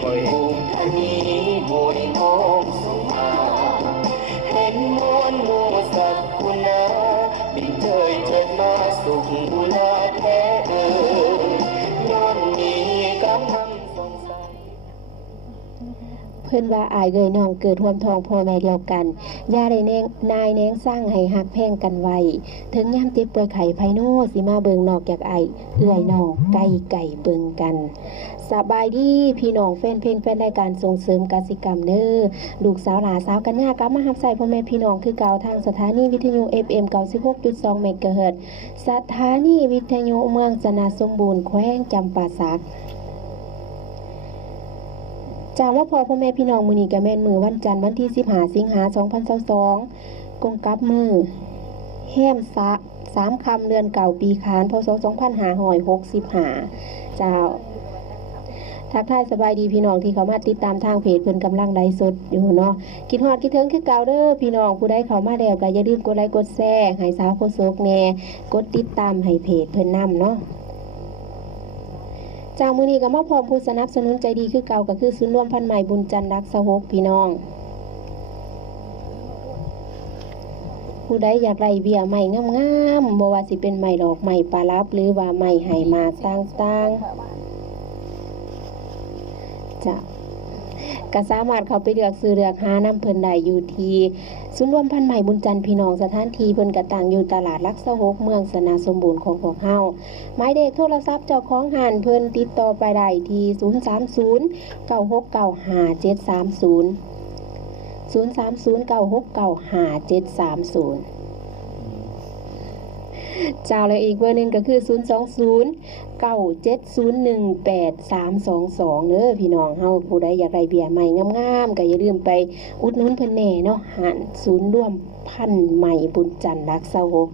baboy. พิ่นว่าอายเอ่ยน้องเกิดรวมทองพ่อแม่เดียวกันย่าได้แนงนายแนงสร้างให้หักแพงกันไว้ ถึงยามเจ็บป่วยไข้ไผโนสิมาเบิงนอกจากไอเอื้อยน้องไก่ไก่เบิงกันสบายดีพี่น้องแฟนเพลงแฟนรายการส่งเสริมกสิกรรมเด้อลูกสาวหลาสาวกันหน้ากลับมาหับใส่พ่อแม่พี่น้องคือเก่าทางสถานีวิทยุ FM 96.2เมกะเฮิรตสถานีวิทยุเมืองสนาสมบูรณ์แขวงจำปาสัก จามว่าพอพ่อแม่พี่น้องมือนี้กะแม่นมือวันจันทร์วันที่15สิงหา2022กงกับมือแห้มสะสามคำเดือนเก่าปีขานพศ2565เจ้าทักทายสบายดีพี่น้องที่เขามาติดตามทางเพจเพิ่นกำลังไลฟ์สดอยู่เนาะคิดฮอดคิดถึงคือเก่าเด้อพี่น้องผู้ใดเขามาแล้วก็อย่าลืมกดไลค์กดแชร์ให้สาวโคโซกแน่กดติดตามให้เพจเพิ่นนํเนาะ จ้ามือนี้ก็มาพร้อมผู้สนับสนุนใจดีคือเก่าก็คือศูนย์รวมพันธุ์ใหม่บุญจันทร์รักสหกพี่น้อง ผู้ใดอยากไรเบี้ยใหม่งามๆบ่ว่าสิเป็นใหม่ดอกใหม่ปลาลับ หรือว่าใหม่ไหมาต่างๆจะ ก็สามารถเข้าไปเลือกซื้อเลือกหาน้ำเพิ่นได้อยู่ที่ศูนย์รวมพันธุ์ใหม่บุญจันทร์พี่น้องสถานที่เพิ่นกระตังอยู่ตลาดลักษหกเมืองสนาสมบูรณ์ของพวกเฮาหมายเลขโทรศัพท์เจ้าของหานเพิ่นติดต่อไปได้ที่030 9695 730 030 9695 730 เจ้าเลยอีกเบอร์หนึ่งก็คือ 020 9701 8322เด้อพี่น้องเฮาผู้ใดอยากได้เบียร์ใหม่งามๆก็อย่าลืมไปอุดหนุนเพิ่นแหน่เนาะหานศูนย์ร่วมพันธุ์ใหม่บุญจันทร์รักษาหก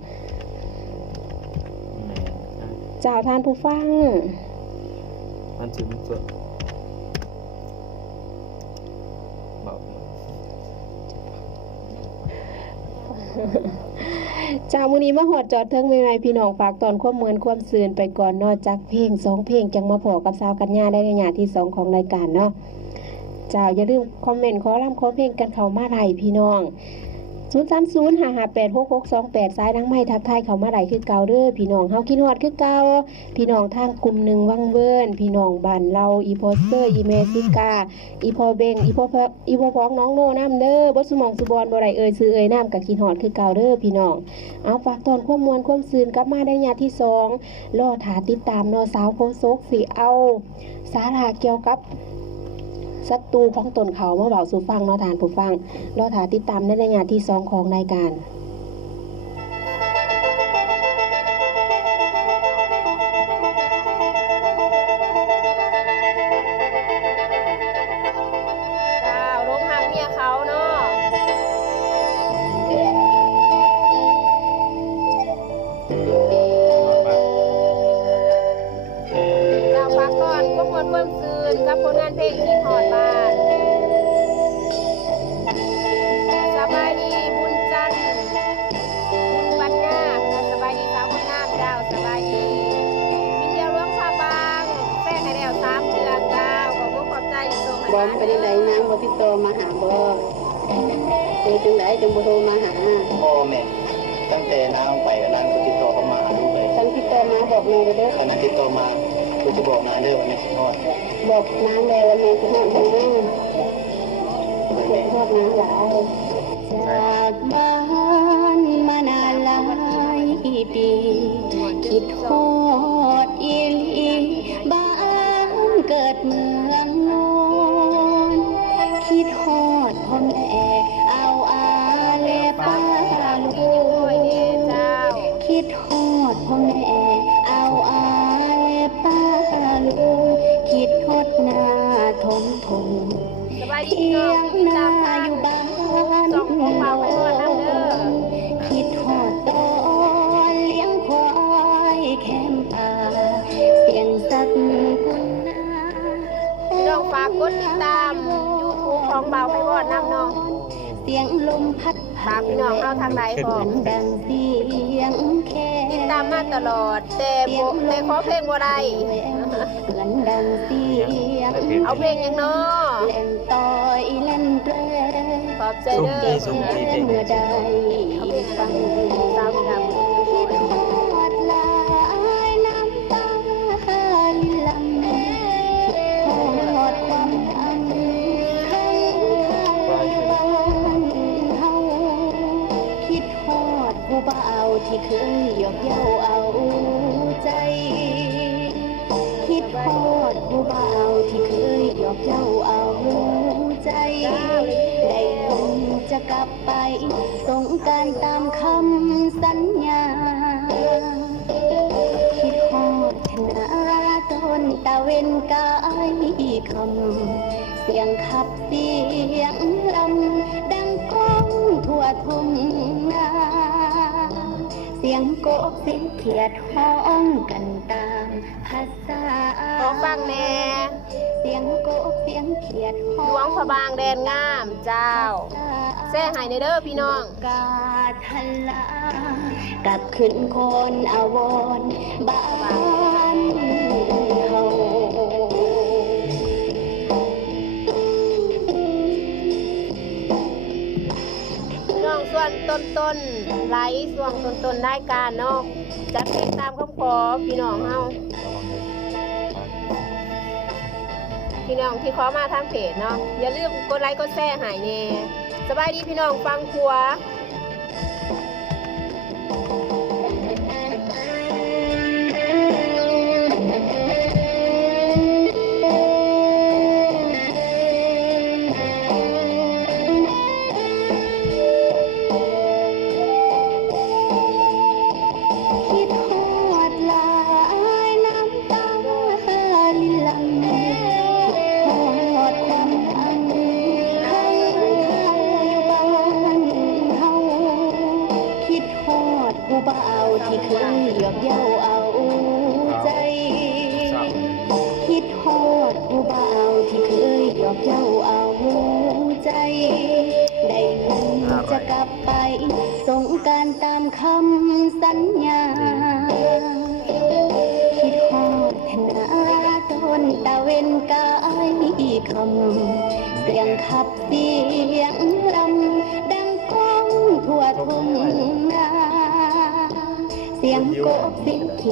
เจ้าท่านผู้ฟังมันถึงส่วนบอก จามุนี้มาหอดจอดเทิงใหม่ๆพี่น้องฝากตอนความเมือนความซื่นไปก่อนนอกจากเพลงสองเพลงจังมาพอกับสาวกัญญาได้ในหยาที่สองของรายการเนาะจ้าอย่าลืมคอมเมนต์ขอร่ำขอเพลงกันเข้ามาไล่พี่น้อง 0 3 0 5 5 8 6 6 2 8ซ้ายทั้งไม่ทักทายเขามาได้คือเก่าเด้อพี่น้องเฮาคิดฮอดคือเก่าพี่น้องทางกลุ่มหนึ่งวังเวิร์นพี่น้องบ้านเราอีโพสเตอร์อีเมซิกาอีพอเบงอีพอพอีพอพ้องน้องโนน้ำเด้อบ่สมองสุบอนบ่ไรเอ่ยซื้อเอ่ยน้ำกับขีหอดคือเก่าเด้อพี่น้องเอาฝากตอนความวลความซืนกลับมาได้ยาที่สองรอถาติดตามนอสาวโคโซกสิเอา สาระเกี่ยวกับ ศัตรูของตนเขาเมาเบาสู่ฟังเนาะทานผู้ฟังรอถาติดตามได้ในยาที่สองของรายการเจ้าลงหักเมียเขาเนาะเเพิ่มซืนกับผลงานเพลงที่หอดบ้านสบายดีบุญจันทร์บุญปัญญาสบายดีสาวคนงามเจ้าสบายดีมินเดียวเรื่องพาบางแป้งให้แล้วสามเดือนเจ้าขอบคุณขอบใจที่ส่งให้บอมามไปได้ไหนนางบ่ติดต่อมาหาบ่เป็นจังไดจังบ่โทรมาหาพ่อแม่ตั้งแต่น้าไปกับนั้นก็ติดต่ ติดต่อมาบอกแม่เด้อขณะติดต่อมาลูกจะบอกนายเด้อว่าแม่สิทอดบอกนางแล้วว่าแม่สิฮอดนางแม่เจ็บฮอดนางหลายจากบ้านมานานหลายปีคิดฮอด เที่ยงนาอยู่บ้านสองของเบาไปก่อนน้ำเด้อคิดฮอดตอนเลี้ยงควายแคมป่าเสียงสัตว์กุนนาน้องฝากกดติดตาม YouTube ของเบาไปบอดน้ำเนาะเสียงลมพัดฝากพี่น้องเอาทางไหนพร้อมดังเสียงแค่ติดตามมาตลอด แต่โบแต่ขอเพลงบ่ได้เหมือนดังเสียงเอาเพลงยังเนาะ เล่นต่อยเล่นเร่ขอบใจเด้อสุดเมื่อใดฟังสาวงามคิดทอดลายน้ำตาลิลำคิดทอดความอันใครวันเฮาคิดทอดผู้เบาที่เคยหยอกเย้าเอาใจคิดทอดผู้เบาที่เคยหยอกเย้า กลับไปส่งการตามคำสัญญา คิดฮอดชนะต้นตะเวนกายคำ เสียงขับเสียงลำดังก้องทั่วทุ่งนาเสียงโกบเสียงเขียดห้องกันตามภาษาขอฟังแน่เสียงโกบเสียงเขียดหห้ลองวงพระบางแดนงามเจ้า แซ่หายในเด้อพี่น้อง กาทลากลับขึ้นคนอาวรบ้านเฮาพี่น้องส่วนต้นต้นไลฟ์ส่วนต้นต้นได้การเนาะจัดเพลงตามคำขอพี่น้องเฮาพี่น้องที่ขอมาทางเพจเนาะอย่าลืมกดไลค์กดแชร์หายแน่ สบายดีพี่น้องฟังครัว ดผู้บ่าวที่เคยหยอกเย้าเอาใจ คิดฮอดผู้บ่าวที่เคยหยอกเย้าเอาใจ ได้เงินจะกลับไปส่งการตามคำสัญญา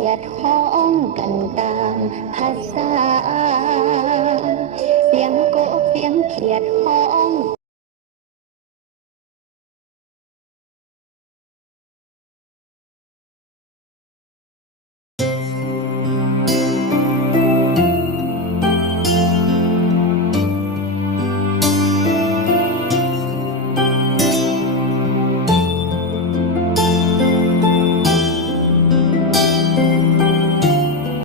เสียดห้องกันตามภาษา เสียงโกบเสียงเขียดห้อง